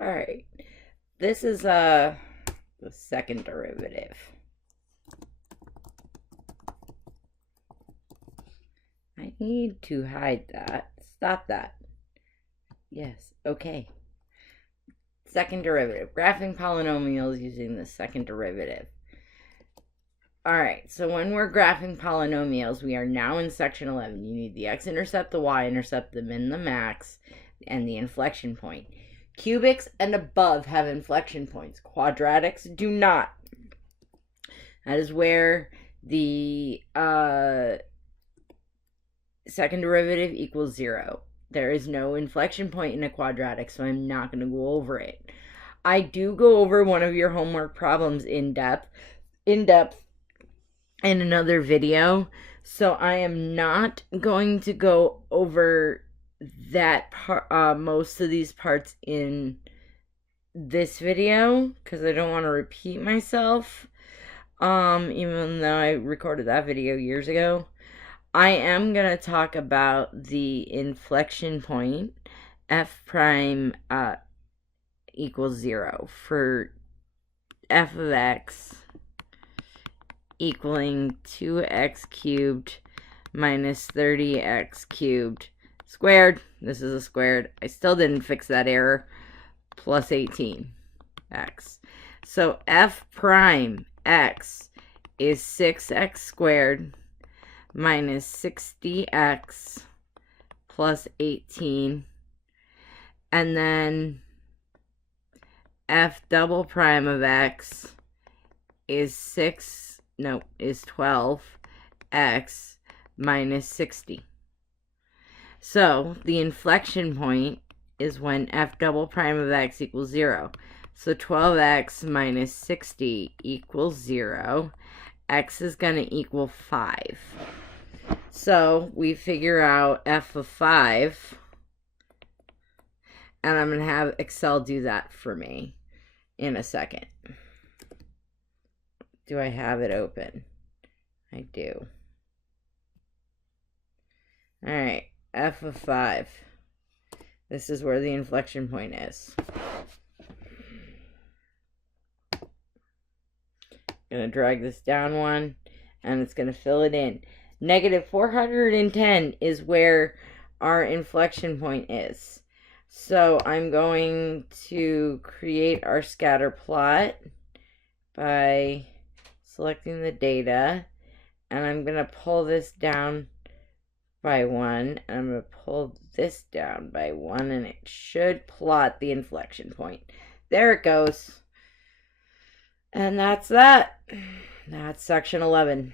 All right. This is the second derivative. I need to hide that. Stop that. Yes, okay. Second derivative. Graphing polynomials using the second derivative. Alright, so when we're graphing polynomials, we are now in section 11. You need the x-intercept, the y-intercept, the min, the max, and the inflection point. Cubics and above have inflection points. Quadratics do not. That is where the second derivative equals 0. There is no inflection point in a quadratic, so I'm not going to go over it. I do go over one of your homework problems in depth in another video, so I am not going to go over that part, most of these parts in this video, because I don't want to repeat myself, even though I recorded that video years ago. I am going to talk about the inflection point, f prime equals 0, for f of x equaling 2x cubed minus 30x cubed squared. This is a squared. I still didn't fix that error. Plus 18x. So f prime x is 6x squared minus 60x plus 18. And then f double prime of x is 12x minus 60. So the inflection point is when f double prime of x equals 0. So 12x minus 60 equals 0. X is going to equal 5. So we figure out f of 5. And I'm going to have Excel do that for me in a second. Do I have it open? I do. All right, f of 5. This is where the inflection point is. I'm going to drag this down one, and it's going to fill it in. Negative 410 is where our inflection point is. So I'm going to create our scatter plot by selecting the data, and I'm going to pull this down by 1, and I'm going to pull this down by 1, and it should plot the inflection point. There it goes. And that's that. That's section 11.